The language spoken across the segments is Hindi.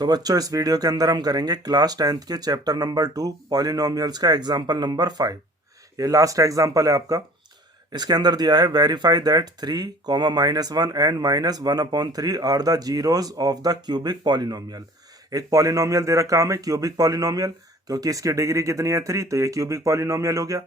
तो बच्चों इस वीडियो के अंदर हम करेंगे क्लास 10th के चैप्टर नंबर 2 पॉलिनोमियल्स का एग्जाम्पल नंबर 5। ये लास्ट एग्जाम्पल है आपका। इसके अंदर दिया है verify that 3, -1 and -1/3 are the zeros of the cubic polynomial. एक पॉलिनोमियल दे रखा हमें क्यूबिक पॉलिनोमियल, क्योंकि इसकी डिग्री कितनी है 3, तो ये क्यूबिक पॉलिनोमियल हो गया।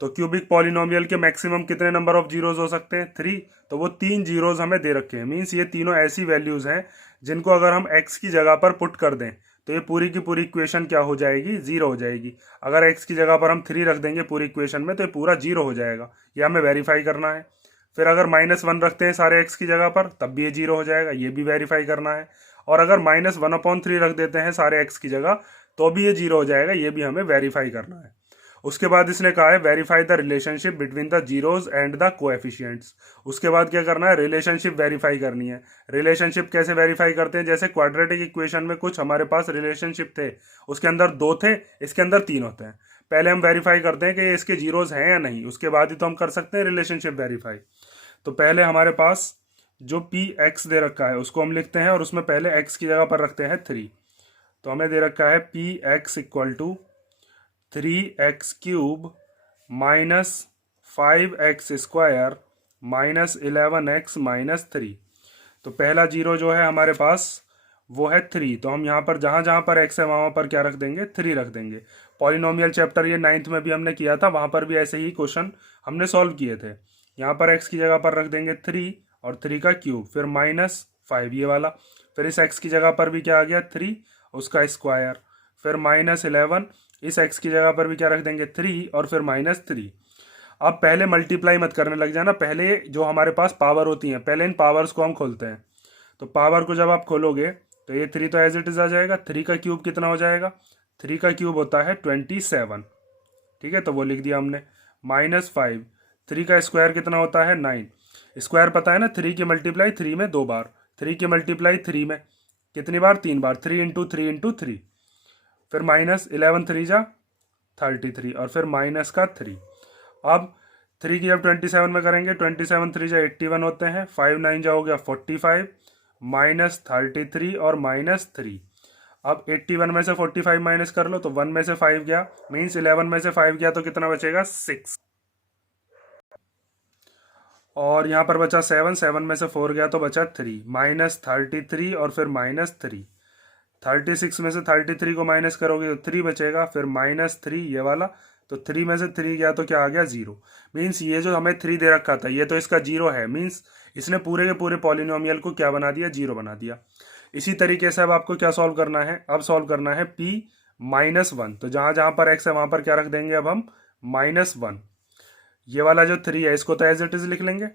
तो क्यूबिक पॉलिनोमियल के मैक्सिमम कितने नंबर ऑफ जीरोज हो सकते हैं 3, तो वो 3 जीरोज हमें दे रखे हैं। मीन्स ये तीनों ऐसी वैल्यूज हैं जिनको अगर हम x की जगह पर पुट कर दें तो ये पूरी की पूरी इक्वेशन क्या हो जाएगी, 0 हो जाएगी। अगर x की जगह पर हम 3 रख देंगे पूरी इक्वेशन में तो ये पूरा 0 हो जाएगा। ये हमें वेरीफाई करना है। फिर अगर -1 रखते हैं सारे x की जगह पर तब भी ये 0 हो जाएगा, ये भी वेरीफाई करना है। और अगर -1/3 रख देते हैं सारे x की जगह तो भी ये 0 हो जाएगा, ये भी हमें वेरीफाई करना है। उसके बाद इसने कहा है verify the relationship between the zeros and the coefficients. उसके बाद क्या करना है, रिलेशनशिप वेरीफाई करनी है। रिलेशनशिप कैसे वेरीफाई करते हैं, जैसे क्वाड्रेटिक इक्वेशन में कुछ हमारे पास रिलेशनशिप थे, उसके अंदर 2 थे, इसके अंदर 3 होते हैं। पहले हम वेरीफाई करते हैं कि ये इसके जीरोज हैं या नहीं, उसके बाद ही तो हम कर सकते हैं रिलेशनशिप वेरीफाई। तो पहले हमारे पास जो पी एक्स दे रखा है उसको हम लिखते हैं और उसमें पहले एक्स की जगह पर रखते हैं 3। तो हमें दे रखा है P x equal to 3x³ -5x² -11x-3। तो पहला जीरो जो है हमारे पास वो है 3। तो हम यहाँ पर जहाँ जहाँ पर x है वहाँ पर क्या रख देंगे, 3 रख देंगे। पॉलिनोमियल चैप्टर ये 9th में भी हमने किया था, वहाँ पर भी ऐसे ही क्वेश्चन हमने सॉल्व किए थे। यहाँ पर x की जगह पर रख देंगे 3 और 3 का क्यूब, फिर -5 ये वाला, फिर इस x की जगह पर भी क्या आ गया 3 उसका स्क्वायर, फिर -11 इस x की जगह पर भी क्या रख देंगे 3 और फिर -3। अब पहले मल्टीप्लाई मत करने लग जाना, पहले जो हमारे पास पावर होती हैं पहले इन पावर्स को हम खोलते हैं। तो पावर को जब आप खोलोगे तो ये 3 तो एज इट इज आ जाएगा। 3 का क्यूब कितना हो जाएगा, 3 का क्यूब होता है 27, ठीक है, तो वो लिख दिया हमने। -5, 3 का स्क्वायर कितना होता है 9। स्क्वायर पता है ना, 3 की मल्टीप्लाई 3 में 2 बार, 3 की मल्टीप्लाई 3 में कितनी बार, 3 बार, 3 × 3 × 3, फिर -11 3 जा 33 और फिर माइनस का 3। अब 3 की जब 27 में करेंगे 27 3 जा 81 होते हैं, 5 9 जा हो गया 45, -33 और -3। अब 81 में से 45 माइनस कर लो तो 1 में से 5 गया, मीन्स 11 में से 5 गया तो कितना बचेगा 6। और यहाँ पर बचा 7, 7 में से 4 गया तो बचा 3, -33 और फिर -3। 36 में से 33 को माइनस करोगे तो 3 बचेगा, फिर -3 ये वाला, तो 3 में से 3 गया तो क्या आ गया 0। मीन्स ये जो हमें 3 दे रखा था ये तो इसका 0 है, मीन्स इसने पूरे के पूरे पॉलिनोमियल को क्या बना दिया, 0 बना दिया। इसी तरीके से अब आपको क्या सॉल्व करना है, अब सॉल्व करना है p -1। तो जहां जहां पर x है वहां पर क्या रख देंगे अब हम -1। ये वाला जो 3 है इसको तो एज इट इज लिख लेंगे,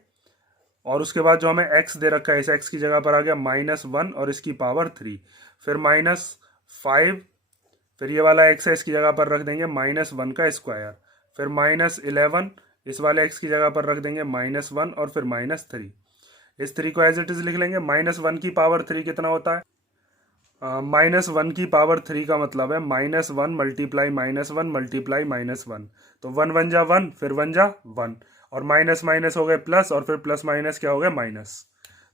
और उसके बाद जो हमें x दे रखा है इस x की जगह पर आ गया -1 और इसकी पावर 3, फिर -5, फिर ये वाला x है इसकी जगह पर रख देंगे -1 का स्क्वायर, फिर -11 इस वाले x की जगह पर रख देंगे -1 और फिर -3। इस 3 को एज इट इज लिख लेंगे। -1 की पावर 3 कितना होता है, -1 की पावर 3 का मतलब है -1 मल्टीप्लाई -1 मल्टीप्लाई -1। तो 1 1 जा 1, फिर 1 जा 1, और माइनस माइनस हो गए प्लस, और फिर प्लस माइनस क्या हो गया माइनस।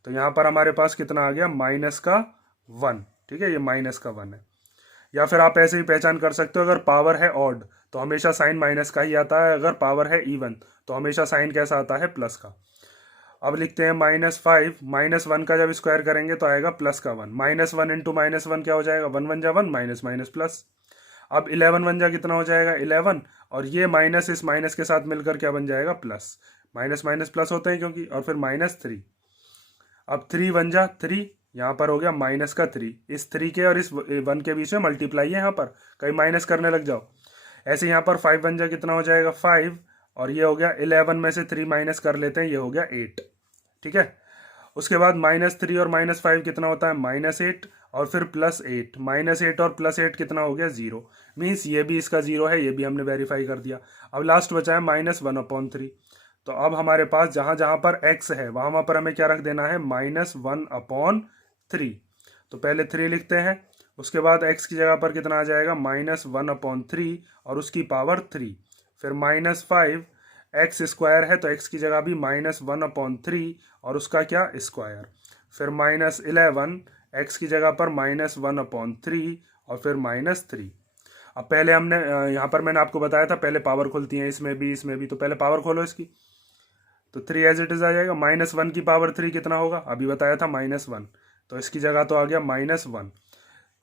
तो यहाँ पर हमारे पास कितना आ गया -1, ठीक है, ये -1 है। या फिर आप ऐसे ही पहचान कर सकते हो, अगर पावर है ऑड तो हमेशा साइन माइनस का ही आता है, अगर पावर है इवन तो हमेशा साइन कैसा आता है, प्लस का। अब लिखते हैं -5, -1 का जब स्क्वायर करेंगे तो आएगा प्लस का 1, -1 इंटू -1 क्या हो जाएगा 1 1 जा 1, माइनस माइनस प्लस। अब 11 1 जा कितना हो जाएगा 11, और ये माइनस इस माइनस के साथ मिलकर क्या बन जाएगा प्लस, माइनस माइनस प्लस होते हैं क्योंकि, और फिर -3। अब 3 1 जा 3, यहाँ पर हो गया माइनस का 3, इस 3 के और इस 1 के बीच में मल्टीप्लाई है, यहाँ पर कहीं माइनस करने लग जाओ। ऐसे यहाँ पर 5 1 जा कितना हो जाएगा 5, और ये हो गया 11 में से 3 माइनस कर लेते हैं, ये हो गया 8, ठीक है। उसके बाद -3 और -5 कितना होता है -8, और फिर +8, -8 और +8 कितना हो गया 0। मीन्स ये भी इसका 0 है, ये भी हमने वेरीफाई कर दिया। अब लास्ट बचा है -1/3। तो अब हमारे पास जहां जहां पर x है वहां पर हमें क्या रख देना है -1/3। तो पहले 3 लिखते हैं, उसके बाद x की जगह पर कितना आ जाएगा -1/3 और उसकी पावर 3, फिर -5, x स्क्वायर है तो x की जगह भी -1/3 और उसका क्या स्क्वायर, फिर -11 एक्स की जगह पर -1/3 और फिर -3। अब पहले हमने यहाँ पर मैंने आपको बताया था पहले पावर खुलती है, इसमें भी, तो पहले पावर खोलो इसकी, तो 3 एज इट इज आ जाएगा। -1 की पावर 3 कितना होगा, अभी बताया था -1, तो इसकी जगह तो आ गया -1।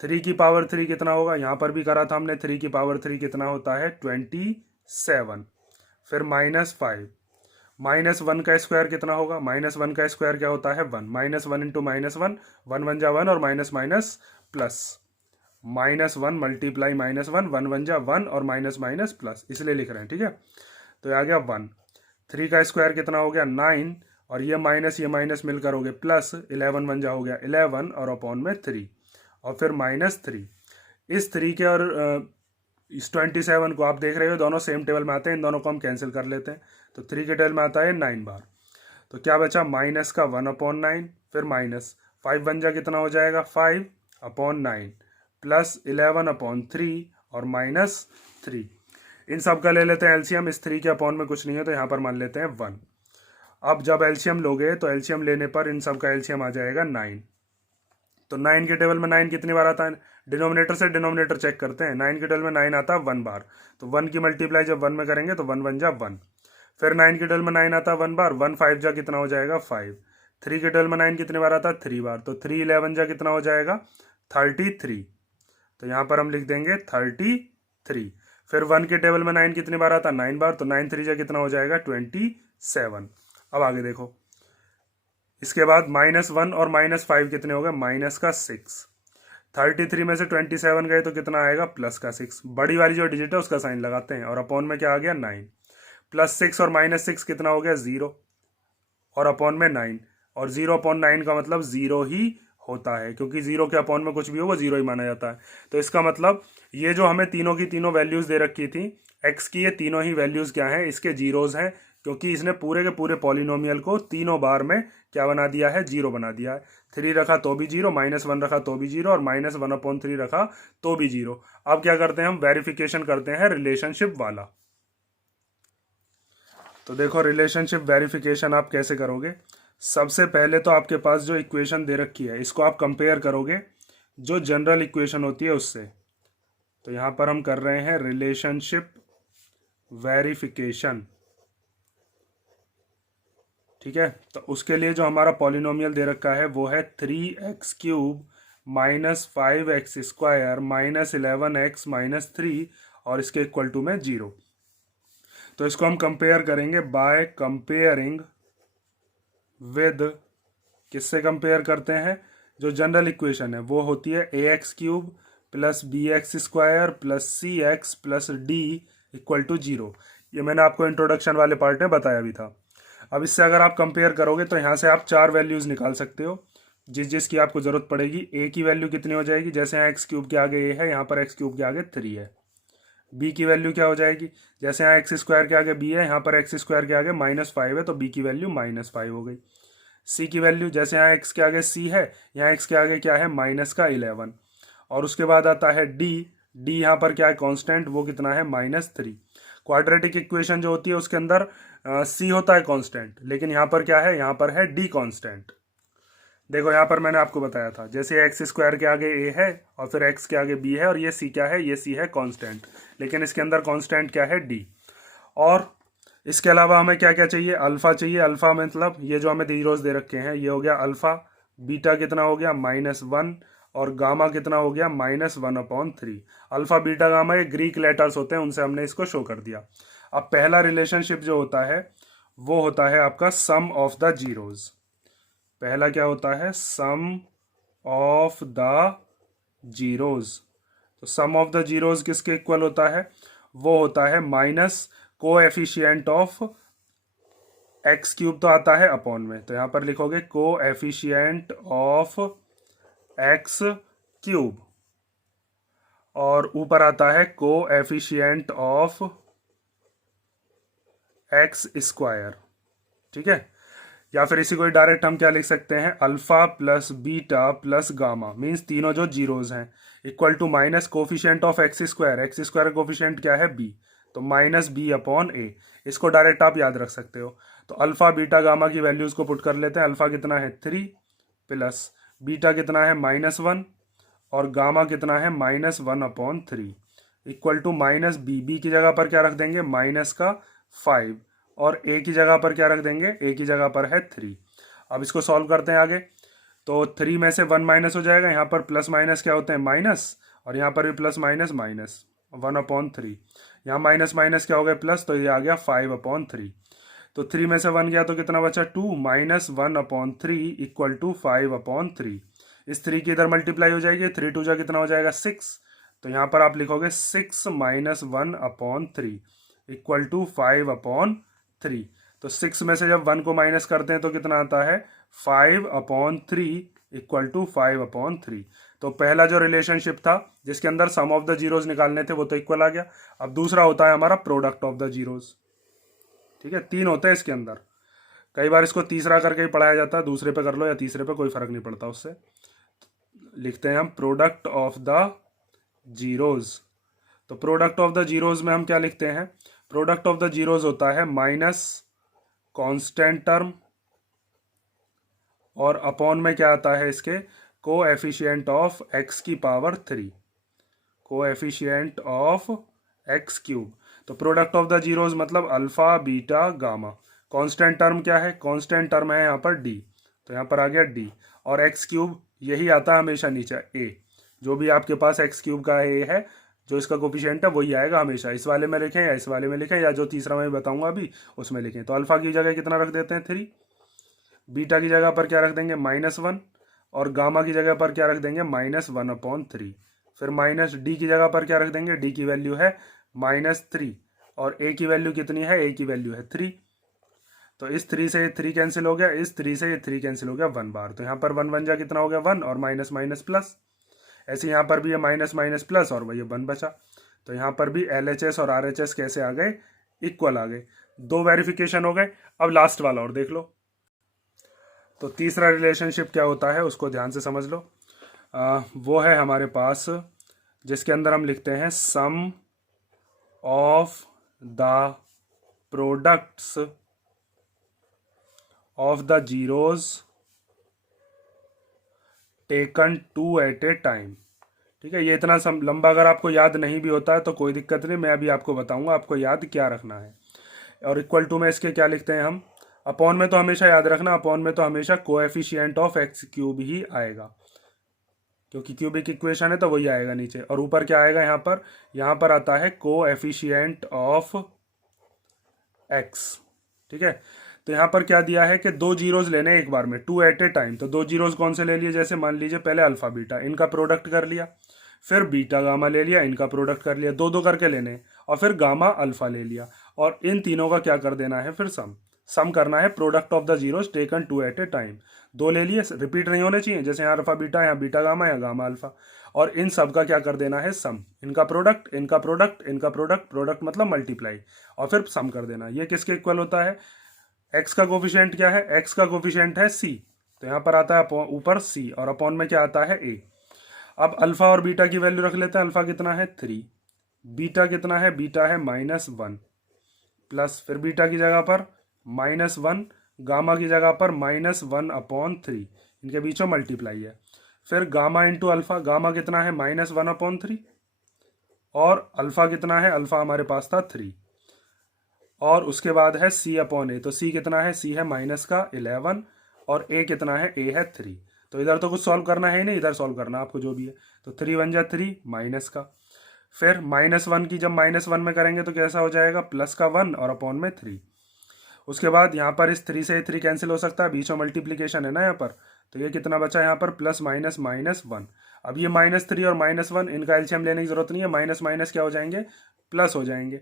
3 की पावर 3 कितना होगा, यहाँ पर भी करा था हमने, 3 की पावर 3 कितना होता है 27। फिर -5, -1 का स्क्वायर कितना होगा, -1 का स्क्वायर क्या होता है 1, -1 इंटू -1, 1 1 जा 1 और माइनस माइनस प्लस, -1 मल्टीप्लाई -1, 1 1 जा 1 और माइनस माइनस प्लस, इसलिए लिख रहे हैं, ठीक है। तो ये आ गया 1। 3 का स्क्वायर कितना हो गया 9, और ये माइनस मिलकर हो गए प्लस, 11 1 जा हो गया 11 और अपॉन में 3, और फिर -3। इस 3 के और इस 27 को आप देख रहे हो दोनों सेम टेबल में आते हैं, इन दोनों को हम कैंसिल कर लेते हैं, तो 3 के टेबल में आता है 9 बार, तो क्या बचा माइनस का 1/9, फिर माइनस 5 1 जा कितना हो जाएगा 5/9, प्लस 11/3 और -3। इन सब का ले लेते हैं एलसीएम, इस 3 के अपॉन में कुछ नहीं है तो यहाँ पर मान लेते हैं 1। अब जब एलसीएम लोगे तो एलसीएम लेने पर इन सब का एलसीएम आ जाएगा 9। तो 9 के टेबल में 9 कितनी बार आता है, डिनोमिनेटर से डिनोमिनेटर चेक करते हैं, 9 के टेबल में 9 आता है 1 बार, तो 1 की मल्टीप्लाई जब 1 में करेंगे तो 1 1 जा 1। फिर 9 के टेबल में 9 आता है 1 बार, 1 5 जा कितना हो जाएगा 5। 3 के टेबल में 9 कितनी बार आता है 3 बार, तो 3 11 जा कितना हो जाएगा 33, तो यहाँ पर हम लिख देंगे 33। फिर 1 के टेबल में 9 कितनी बार आता है 9 बार, तो 9 3 जा कितना हो जाएगा 27। अब आगे देखो, इसके बाद -1 और -5 कितने हो गए -6। 33 में से 27 गए तो कितना आएगा +6, बड़ी वाली जो डिजिट है उसका साइन लगाते हैं, और अपॉन में क्या आ गया 9, +6 और -6 कितना हो गया 0, और अपॉन में 9, और 0/9 का मतलब 0 ही होता है, क्योंकि 0 के अपॉन में कुछ भी हो वो 0 ही माना जाता है। तो इसका मतलब ये जो हमें तीनों की तीनों वैल्यूज दे रखी थी एक्स की, ये तीनों ही वैल्यूज क्या हैं, इसके जीरोज हैं, क्योंकि इसने पूरे के पूरे पॉलिनोमियल को तीनों बार में क्या बना दिया है 0 बना दिया है। 3 रखा तो भी 0, -1 रखा तो भी 0, और -1/3 रखा तो भी 0। अब क्या करते हैं हम वेरिफिकेशन करते हैं रिलेशनशिप वाला। तो देखो रिलेशनशिप वेरिफिकेशन आप कैसे करोगे, सबसे पहले तो आपके पास जो इक्वेशन दे रखी है इसको आप कंपेयर करोगे जो जनरल इक्वेशन होती है उससे। तो यहाँ पर हम कर रहे हैं रिलेशनशिप वेरिफिकेशन, ठीक है। तो उसके लिए जो हमारा पॉलिनोमियल दे रखा है वो है 3x³ -5x² -11x -3, और इसके इक्वल टू में 0। तो इसको हम कंपेयर करेंगे बाय कंपेयरिंग विद, किससे कंपेयर करते हैं, जो जनरल इक्वेशन है वो होती है ax³ + bx² + cx + d = 0। ये मैंने आपको इंट्रोडक्शन वाले पार्ट में बताया भी था। अब इससे अगर आप कंपेयर करोगे तो यहाँ से आप 4 वैल्यूज़ निकाल सकते हो जिसकी आपको ज़रूरत पड़ेगी। a की वैल्यू कितनी हो जाएगी, जैसे यहाँ x³ के आगे a है, यहाँ पर x³ के आगे 3 है। b की वैल्यू क्या हो जाएगी, जैसे यहाँ x² के आगे b है, यहाँ पर x² के आगे -5 है, तो b की वैल्यू -5 हो गई। c की वैल्यू, जैसे यहाँ x के आगे c है, यहाँ x के आगे क्या है -11, और उसके बाद आता है d यहाँ पर क्या है कांस्टेंट, वो कितना है -3। क्वाड्रेटिक इक्वेशन जो होती है उसके अंदर c होता है कांस्टेंट, लेकिन यहाँ पर क्या है, यहाँ पर है d कांस्टेंट। देखो यहाँ पर मैंने आपको बताया था, जैसे x² के आगे a है और फिर x के आगे b है, और ये c क्या है, ये c है कांस्टेंट, लेकिन इसके अंदर कांस्टेंट क्या है d। और इसके अलावा हमें क्या क्या चाहिए, अल्फा चाहिए। अल्फा मतलब ये जो हमें जीरोस दे रखे हैं, ये हो गया अल्फा, बीटा कितना हो गया -1, और गामा कितना हो गया -1/3। अल्फा बीटा गामा ये ग्रीक लेटर्स होते हैं, उनसे हमने इसको शो कर दिया। अब पहला रिलेशनशिप जो होता है वो होता है आपका सम ऑफ द जीरोज। पहला क्या होता है, सम ऑफ द जीरोज। तो सम ऑफ द जीरोज किसके इक्वल होता है, वो होता है माइनस कोएफिशिएंट ऑफ x³ तो आता है अपॉन में, तो यहां पर लिखोगे कोएफिशिएंट ऑफ x³, और ऊपर आता है कोएफिशिएंट ऑफ x², ठीक है। या फिर इसी को डायरेक्ट हम क्या लिख सकते हैं, अल्फा + बीटा + गामा, मीन्स तीनों जो जीरोज हैं, equal to minus coefficient of x²। का कोफिशिएंट क्या है b, तो -b/a। इसको डायरेक्ट आप याद रख सकते हो। तो अल्फा बीटा गामा की वैल्यूज को पुट कर लेते हैं। अल्फा कितना है 3 + बीटा कितना है -1 और गामा कितना है -1/3 इक्वल टू माइनस बी की जगह पर क्या रख देंगे माइनस का 5 और ए की जगह पर क्या रख देंगे, ए की जगह पर है 3। अब इसको सॉल्व करते हैं आगे। तो 3 में से 1 माइनस हो जाएगा, यहाँ पर प्लस माइनस क्या होते हैं माइनस, और यहाँ पर भी प्लस माइनस माइनस 1/3। यहाँ माइनस माइनस क्या हो गया प्लस, तो ये आ गया 5/3। तो 3 में से 1 गया तो कितना बचा 2 -1/3 इक्वल टू 5/3। इस 3 की इधर मल्टीप्लाई हो जाएगी, 3 2 जा कितना हो जाएगा 6। तो यहाँ पर आप लिखोगे 6 - 1/3 इक्वल टू 5/3। तो 6 में से जब 1 को माइनस करते हैं तो कितना आता है 5/3 इक्वल टू 5/3। तो पहला जो रिलेशनशिप था जिसके अंदर सम ऑफ द जीरोज निकालने थे वो तो इक्वल आ गया। अब दूसरा होता है हमारा प्रोडक्ट ऑफ द जीरोज। ठीक है, 3 होते हैं इसके अंदर। कई बार इसको तीसरा करके ही पढ़ाया जाता है, दूसरे पे कर लो या तीसरे पे, कोई फर्क नहीं पड़ता उससे। लिखते हैं हम प्रोडक्ट ऑफ द जीरोज। तो प्रोडक्ट ऑफ द जीरोज में हम क्या लिखते हैं, प्रोडक्ट ऑफ द जीरोज होता है माइनस कांस्टेंट टर्म और अपॉन में क्या आता है इसके कोएफिशिएंट ऑफ एक्स की power 3, coefficient of x cube. तो प्रोडक्ट ऑफ द जीरोज मतलब alpha beta gamma. Constant term क्या है, कांस्टेंट टर्म है यहाँ पर डी, तो यहाँ पर आ गया डी, और एक्स क्यूब यही आता है हमेशा नीचे ए। जो भी आपके पास एक्स क्यूब का ए है, जो इसका कोफिशिएंट है वही आएगा हमेशा। इस वाले में लिखें या इस वाले में लिखें या जो तीसरा मैं बताऊंगा अभी उसमें लिखें। तो अल्फा की जगह कितना रख देते हैं 3, बीटा की जगह पर क्या रख देंगे -1 और गामा की जगह पर क्या रख देंगे -1/3। फिर माइनस डी की जगह पर क्या रख देंगे, डी की वैल्यू है -3 और ए की वैल्यू कितनी है, ए की वैल्यू है 3। तो इस 3 से ये 3 कैंसिल हो गया, इस 3 से ये 3 कैंसिल हो गया 1 बार। तो यहाँ पर 1 1 जा कितना हो गया 1 और माइनस माइनस प्लस। ऐसे यहाँ पर भी ये माइनस माइनस प्लस और वही 1 बचा। तो यहाँ पर भी LHS और RHS कैसे आ गए, इक्वल आ गए। 2 वेरिफिकेशन हो गए। अब लास्ट वाला और देख लो। तो तीसरा रिलेशनशिप क्या होता है उसको ध्यान से समझ लो। वो है हमारे पास जिसके अंदर हम लिखते हैं sum of the products of the zeros taken 2 at a time. ठीक है, ये इतना लंबा अगर आपको याद नहीं भी होता है तो कोई दिक्कत नहीं, मैं अभी आपको बताऊंगा आपको याद क्या रखना है। और इक्वल टू में इसके क्या लिखते हैं हम, अपॉन में तो हमेशा याद रखना, अपॉन में तो हमेशा कोएफिशिएंट ऑफ एक्स क्यूब ही आएगा, क्योंकि क्यूबिक इक्वेशन है तो वही आएगा नीचे। और ऊपर क्या आएगा यहाँ पर आता है कोएफिशिएंट ऑफ एक्स। ठीक है, तो यहाँ पर क्या दिया है कि 2 जीरोज लेने एक बार में 2 एट ए टाइम। तो 2 जीरोज कौन से ले लिए, जैसे मान लीजिए पहले अल्फा बीटा, इनका प्रोडक्ट कर लिया, फिर बीटा गामा ले लिया, इनका प्रोडक्ट कर लिया, 2 2 करके लेने, और फिर गामा अल्फा ले लिया, और इन तीनों का क्या कर देना है फिर सम करना है product of the zeros taken 2 at a time. 2 ले लिए, रिपीट नहीं होने चाहिए, जैसे यहाँ अल्फा बीटा, यहाँ बीटा गामा, यहाँ गामा अल्फा, और इन सब का क्या कर देना है सम, इनका प्रोडक्ट इनका प्रोडक्ट इनका प्रोडक्ट, प्रोडक्ट मतलब मल्टीप्लाई, और फिर सम कर देना। ये किसके इक्वल होता है, एक्स का कोफिशिएंट क्या है, एक्स का कोफिशिएंट है सी, तो यहाँ पर आता है ऊपर सी और अपॉन में क्या आता है ए। अब अल्फा और बीटा की वैल्यू रख लेते हैं। अल्फा कितना है 3, बीटा कितना है, बीटा है -1 प्लस, फिर बीटा की जगह पर -1, गामा की जगह पर -1/3, इनके बीच में मल्टीप्लाई है। फिर गामा इंटू अल्फा, गामा कितना है -1/3 और अल्फा कितना है, अल्फा हमारे पास था 3, और उसके बाद है C/A। तो C कितना है, C है -11 और A कितना है, A है 3। तो इधर तो कुछ सॉल्व करना है ही नहीं, इधर सॉल्व करना आपको जो भी है। तो 3 1 जा 3 माइनस का, फिर -1 की जब -1 में करेंगे तो कैसा हो जाएगा प्लस का 1 और अपॉन में 3। उसके बाद यहाँ पर इस 3 से 3 कैंसिल हो सकता है, बीच में मल्टीप्लीकेशन है ना यहाँ पर, तो ये कितना बचा यहाँ पर प्लस माइनस -1। अब ये -3 और -1 इनका एलसीएम लेने की जरूरत नहीं है, माइनस माइनस क्या हो जाएंगे प्लस हो जाएंगे।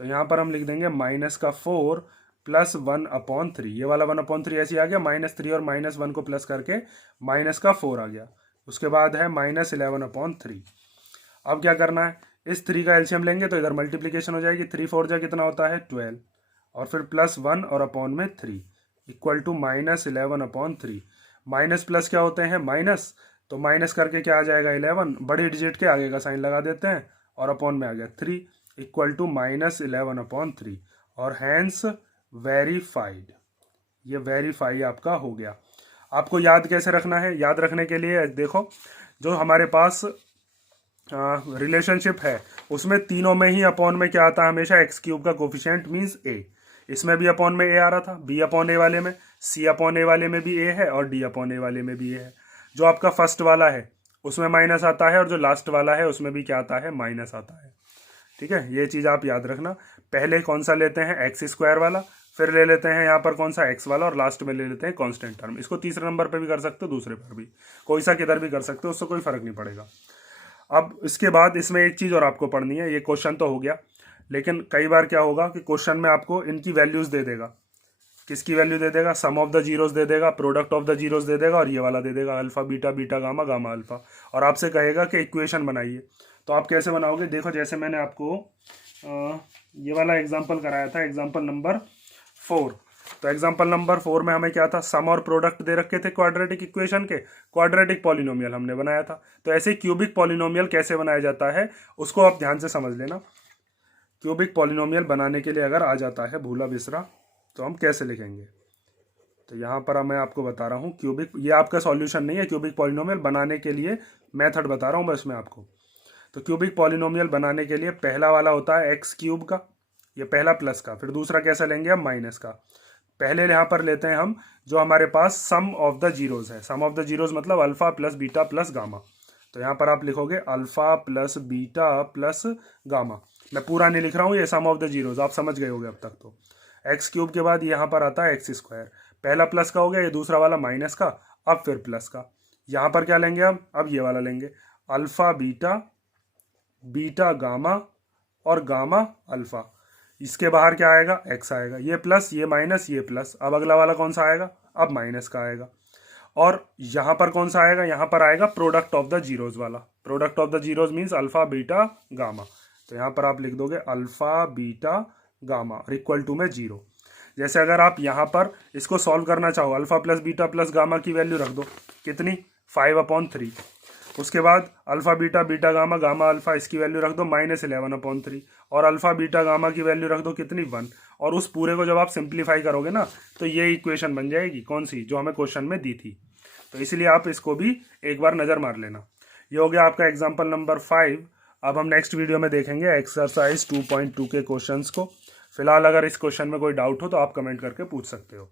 तो यहाँ पर हम लिख देंगे -4 प्लस 1/3। ये वाला 1/3 ऐसे आ गया, -3 और -1 को प्लस करके -4 आ गया। उसके बाद है -11/3। अब क्या करना है, इस 3 का एलसीएम लेंगे तो इधर मल्टीप्लीकेशन हो जाएगी, 3 4 जा कितना होता है 12, और फिर प्लस 1 और अपॉन में 3 इक्वल टू -11/3। माइनस प्लस क्या होते हैं माइनस, तो माइनस करके क्या आ जाएगा 11, बड़ी डिजिट के आगे का साइन लगा देते हैं, और अपॉन में आ गया 3 इक्वल टू -11/3, और हैंस वेरीफाइड। ये वेरीफाई आपका हो गया। आपको याद कैसे रखना है? याद रखने के लिए देखो, जो हमारे पास रिलेशनशिप है उसमें तीनों में ही अपॉन में क्या आता है हमेशा? एक्स क्यूब का कोफिशिएंट मीन्स ए। इसमें भी अपॉन में ए आ रहा था, बी अपॉन ए वाले में, सी अपॉन ए वाले में भी ए है और डी अपॉन ए वाले में भी ए है। जो आपका फर्स्ट वाला है उसमें माइनस आता है और जो लास्ट वाला है उसमें भी क्या आता है? माइनस आता है। ठीक है, ये चीज़ आप याद रखना। पहले कौन सा लेते हैं? एक्स स्क्वायर वाला, फिर ले लेते हैं यहाँ पर कौन सा? एक्स वाला, और लास्ट में ले लेते हैं कांस्टेंट टर्म। इसको तीसरे नंबर पे भी कर सकते हो, दूसरे पर भी, कोई सा किधर भी कर सकते हो, उससे कोई फर्क नहीं पड़ेगा। अब इसके बाद इसमें एक चीज़ और आपको पढ़नी है। ये क्वेश्चन तो हो गया, लेकिन कई बार क्या होगा कि क्वेश्चन में आपको इनकी वैल्यूज़ दे देगा। किसकी वैल्यू दे देगा? सम ऑफ द जीरोस दे देगा, प्रोडक्ट ऑफ द जीरोस दे देगा, और ये वाला दे देगा alpha beta, beta gamma, gamma alpha, और आपसे कहेगा कि इक्वेशन बनाइए। तो आप कैसे बनाओगे? देखो, जैसे मैंने आपको ये वाला एग्जाम्पल कराया था, एग्जाम्पल नंबर 4। तो एग्जाम्पल नंबर 4 में हमें क्या था? सम और प्रोडक्ट दे रखे थे क्वाड्रेटिक इक्वेशन के, क्वाड्रेटिक पॉलिनोमियल हमने बनाया था। तो ऐसे क्यूबिक पॉलिनोमियल कैसे बनाया जाता है उसको आप ध्यान से समझ लेना। क्यूबिक पॉलिनोमियल बनाने के लिए अगर आ जाता है भूला बिसरा तो हम कैसे लिखेंगे? तो यहाँ पर मैं आपको बता रहा हूँ क्यूबिक, ये आपका सॉल्यूशन नहीं है, क्यूबिक पॉलिनोमियल बनाने के लिए मेथड बता रहा हूँ बस मैं आपको। तो क्यूबिक पॉलिनोमियल बनाने के लिए पहला वाला होता है एक्स क्यूब का, ये पहला प्लस का, फिर दूसरा कैसा लेंगे हम? माइनस का। पहले यहाँ पर लेते हैं हम जो हमारे पास सम ऑफ द जीरोज है। सम ऑफ द जीरोज मतलब alpha plus beta plus gamma. तो यहाँ पर आप लिखोगे alpha plus beta plus gamma. मैं पूरा नहीं लिख रहा हूँ, ये सम ऑफ द जीरोज आप समझ गए होगे अब तक। तो एक्स क्यूब के बाद यहाँ पर आता है एक्स स्क्वायर, पहला प्लस का हो गया, ये दूसरा वाला माइनस का, अब फिर प्लस का। यहाँ पर क्या लेंगे हम? अब ये वाला लेंगे, अल्फा बीटा, बीटा गामा और गामा अल्फा। इसके बाहर क्या आएगा? एक्स आएगा, ये प्लस ये माइनस ये प्लस। अब अगला वाला कौन सा आएगा? अब माइनस का आएगा। और यहाँ पर कौन सा आएगा? यहाँ पर आएगा प्रोडक्ट ऑफ द जीरोज वाला। Product of the zeros means alpha beta gamma. तो यहाँ पर आप लिख दोगे अल्फा बीटा गामा और इक्वल टू में 0। जैसे अगर आप यहाँ पर इसको सॉल्व करना चाहो, alpha plus beta plus gamma की वैल्यू रख दो, कितनी? 5/3। उसके बाद alpha beta, beta gamma, gamma alpha, इसकी वैल्यू रख दो -11/3, और अल्फा बीटा गामा की वैल्यू रख दो कितनी? 1। और उस पूरे को जब आप सिंप्लीफाई करोगे ना तो ये इक्वेशन बन जाएगी, कौन सी? जो हमें क्वेश्चन में दी थी। तो इसलिए आप इसको भी एक बार नज़र मार लेना। ये हो गया आपका एग्जाम्पल नंबर 5। अब हम नेक्स्ट वीडियो में देखेंगे एक्सरसाइज 2.2 के क्वेश्चंस को। फिलहाल अगर इस क्वेश्चन में कोई डाउट हो तो आप कमेंट करके पूछ सकते हो।